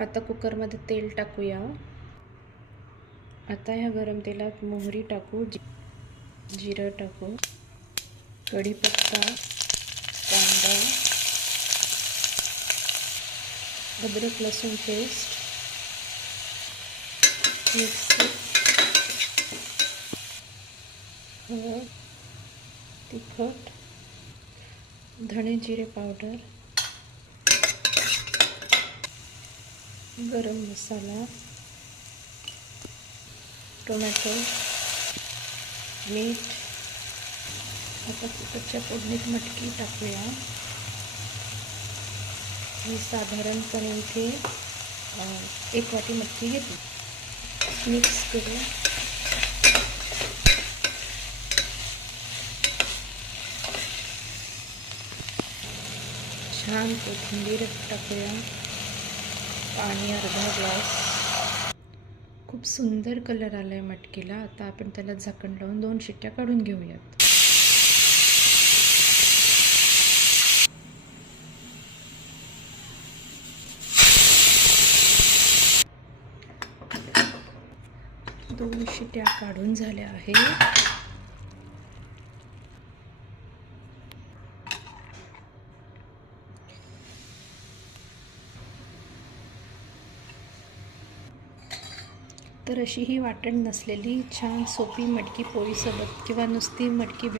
आता कुकरमध्ये तेल टाकूया. आता ह्या गरम तेलात मोहरी टाकू, जि, जिरं टाकू, कढीपत्ता, कांदा, अद्रक, लसूण पेस्ट मिक्सी हळद, तिखट, धणे, जिरे पावडर गरम मसाला, टोमॅटो मीठ आता कुकरच्या फोडणीत मटकी टाकूया मी साधारणपणे इथे एक वाटी मटकी घेतली मिक्स करू। छान कोथिंबीर टाकूया पाणी अर्धा ग्लास. खूप सुंदर कलर आला आहे मटकीला. आता आपण त्याला झाकण लावून दोन शिट्ट्या काढून घेऊयात. दोन शिट्ट्या काढून झाल्या आहेत. तर अशी ही वाटण नसलेली छान सोपी मटकी पोळीसोबत किंवा नुसती मटकी